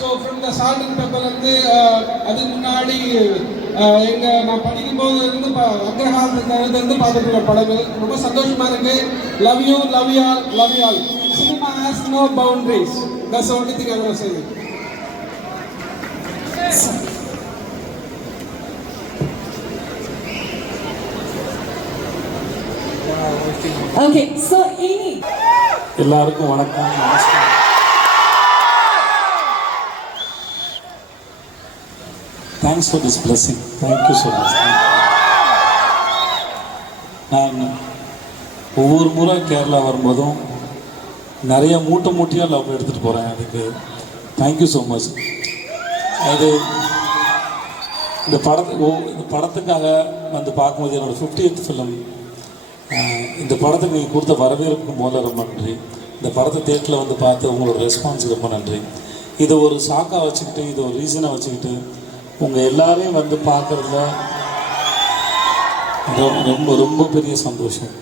So from the salt and பெப்பர்லேருந்து அதுக்கு முன்னாடி அஹ், எங்க நான் படிக்கும்போது இருந்து இருந்து பார்த்துட்டு படங்கள் ரொம்ப சந்தோஷமா இருக்கு. Love you love you all love you all cinema has no boundaries that's only thing I was saying okay so இனி எல்லாருக்கும் வணக்கம் thanks for this blessing thank you so much நான் ஒவ்வொரு முறை கேரளா வரும்போதும் நிறைய மூட்டை மூட்டையாக லவ் எடுத்துகிட்டு போகிறேன் அதுக்கு தேங்க்யூ ஸோ மச் அது இந்த படத்து இந்த படத்துக்காக வந்து பார்க்கும்போது என்னோடய ஃபிஃப்டியத் ஃபிலிம் இந்த படத்துக்கு நீங்கள் கொடுத்த வரவேற்புக்கும் போல ரொம்ப நன்றி. இந்த படத்தை தேட்டரில் வந்து பார்த்து உங்களோட ரெஸ்பான்ஸ் ரொம்ப நன்றி. இதை ஒரு சாக்காக வச்சுக்கிட்டு இதை ஒரு ரீசனாக வச்சுக்கிட்டு உங்கள் எல்லாரையும் வந்து பார்க்குறதுல ரொம்ப ரொம்ப பெரிய சந்தோஷம்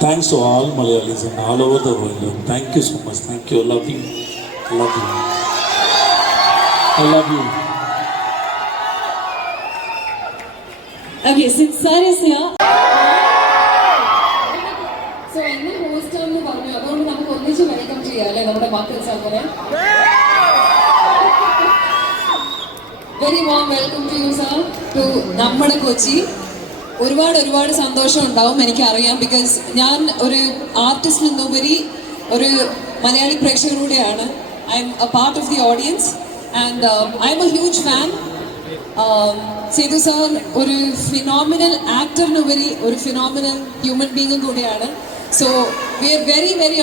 thanks to all Malayalis and all over the world thank you so much thank you love you love you I love you okay സിൻസാരിയ so എന്നെ ഹോസ്റ്റ് എന്ന് പറഞ്ഞു അതുകൊണ്ട് നമുക്ക് ഒന്നിച്ച് വെൽക്കം ചെയ്യാം അല്ലേ നമ്മുടെ മക്കൾ സാറിനെ very warm welcome to you sir to നമ്മുടെ കൊച്ചി. ഒരുപാട് ഒരുപാട് സന്തോഷം ഉണ്ടാവും എനിക്കറിയാം ബിക്കോസ് ഞാൻ ഒരു ആർട്ടിസ്റ്റ് എന്നുപരി ഒരു Malayali പ്രേക്ഷകരുടെയാണ്. I'm a part of the audience and I'm a huge fan Sethu sir ഒരു ഫിനോമിനൽ ആക്ടറിനുപരി ഒരു ഫിനോമിനൽ ഹ്യൂമൻ ബീങ്ങും കൂടിയാണ്. So we are very very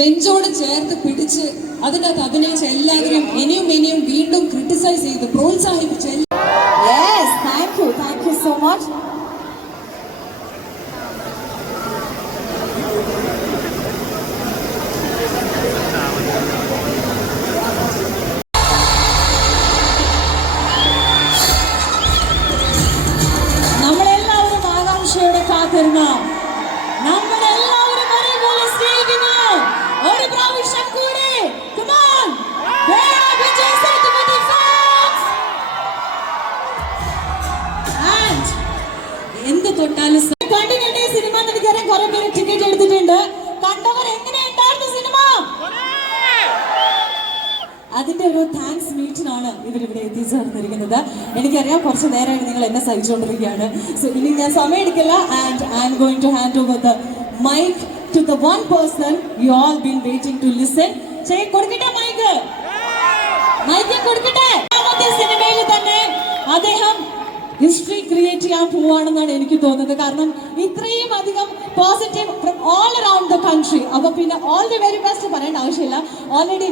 നെഞ്ചോട് ചേർത്ത് പിടിച്ച് അതിനകത്ത് അഭിനയിച്ച എല്ലാവരും ഇനിയും 와. അതിന്റെ ഒരു താങ്ക്സ് മീറ്റിനാണ് ഇവരിവിടെ എത്തിച്ചേർന്നിരിക്കുന്നത്. എനിക്കറിയാം കുറച്ച് നേരമായിട്ട് നിങ്ങൾ എന്നെ സഹിച്ചുകൊണ്ടിരിക്കുകയാണ്. സോ ഇനി ഞാൻ സമയം എടുക്കില്ല and I'm going to hand over the mic to the one person you all been waiting to listen കൊടുക്കട്ടെ മൈക്ക് മൈക്ക് കൊടുക്കട്ടെ? സിനിമയിൽ തന്നെ അദ്ദേഹം ഹിസ്റ്ററി ക്രിയേറ്റ് ചെയ്യാൻ പോവാണെന്നാണ് എനിക്ക് തോന്നുന്നത്. കാരണം ഇത്രയും അധികം positive from all around the country അപ്പൊ പിന്നെ ഓൾ ദി വെരി ബെസ്റ്റ് പറയേണ്ട ആവശ്യമില്ല. ഓൾറെഡി